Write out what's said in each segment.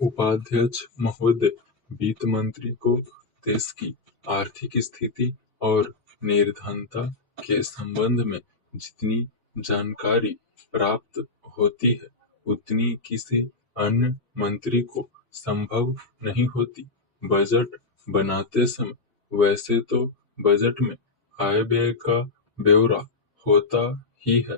उपाध्यक्ष महोदय, वित्त मंत्री को देश की आर्थिक स्थिति और निर्धनता के संबंध में जितनी जानकारी प्राप्त होती है, उतनी किसी अन्य मंत्री को संभव नहीं होती। बजट बनाते समय वैसे तो बजट में आय व्यय का ब्यौरा होता ही है,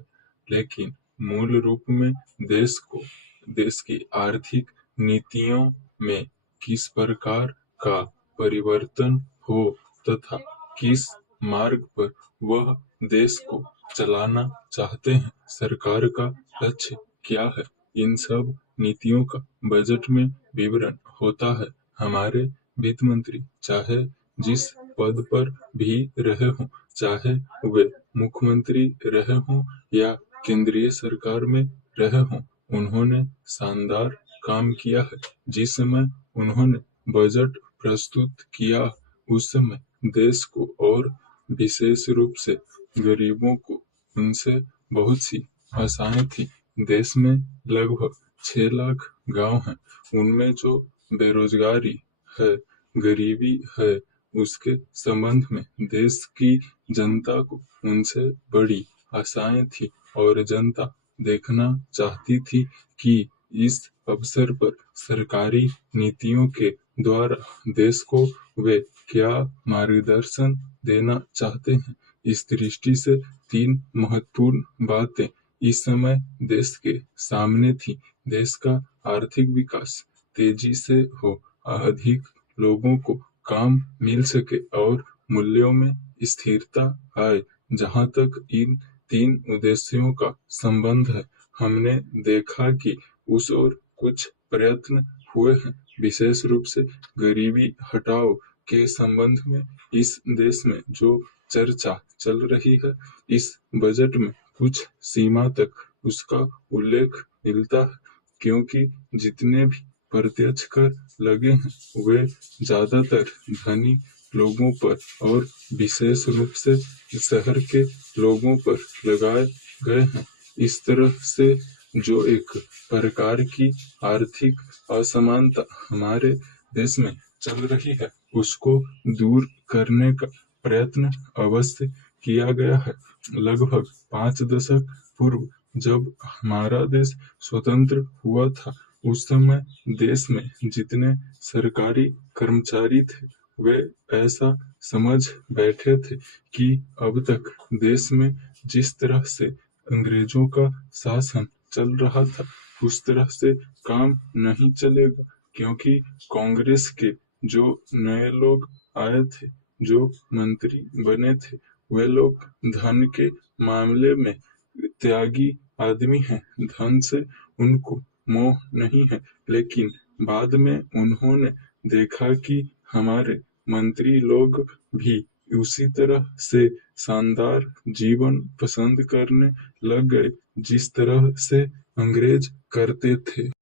लेकिन मूल रूप में देश की आर्थिक नीतियों में किस प्रकार का परिवर्तन हो तथा किस मार्ग पर वह देश को चलाना चाहते हैं, सरकार का लक्ष्य क्या है, इन सब नीतियों का बजट में विवरण होता है। हमारे वित्त मंत्री चाहे जिस पद पर भी रहे हों, चाहे वे मुख्यमंत्री रहे हों या केंद्रीय सरकार में रहे हों, उन्होंने शानदार काम किया है। जिस समय उन्होंने बजट प्रस्तुत किया, उस समय देश को और विशेष रूप से गरीबों को उनसे बहुत सी आशाएं थी। देश में लगभग 6 लाख गांव हैं, उनमें जो बेरोजगारी है, गरीबी है, उसके संबंध में देश की जनता को उनसे बड़ी आशाएं थी और जनता देखना चाहती थी कि इस अवसर पर सरकारी नीतियों के द्वारा देश को वे क्या मार्गदर्शन देना चाहते हैं। इस दृष्टि से 3 महत्वपूर्ण बातें इस समय देश के सामने थी। देश का आर्थिक विकास तेजी से हो, अधिक लोगों को काम मिल सके और मूल्यों में स्थिरता आए। जहां तक इन 3 उद्देश्यों का संबंध है, हमने देखा कि उस ओर कुछ प्रयत्न हुए हैं। विशेष रूप से गरीबी हटाओ के संबंध में इस देश में जो चर्चा चल रही है, इस बजट में कुछ सीमा तक उसका उल्लेख मिलता है, क्योंकि जितने भी प्रत्यक्ष कर लगे हैं, वे ज्यादातर धनी लोगों पर और विशेष रूप से शहर के लोगों पर लगाए गए हैं। इस तरह से जो एक प्रकार की आर्थिक असमानता हमारे देश में चल रही है, उसको दूर करने का प्रयत्न अवश्य किया गया है। लगभग 5 दशक पूर्व जब हमारा देश स्वतंत्र हुआ था, उस समय देश में जितने सरकारी कर्मचारी थे, वे ऐसा समझ बैठे थे कि अब तक देश में जिस तरह से अंग्रेजों का शासन चल रहा था, उस तरह से काम नहीं चलेगा, क्योंकि कांग्रेस के जो नए लोग आए थे, जो मंत्री बने थे, वे लोग धन के मामले में त्यागी आदमी हैं, धन से उनको मोह नहीं है। लेकिन बाद में उन्होंने देखा कि हमारे मंत्री लोग भी उसी तरह से शानदार जीवन पसंद करने लग गए, जिस तरह से अंग्रेज करते थे।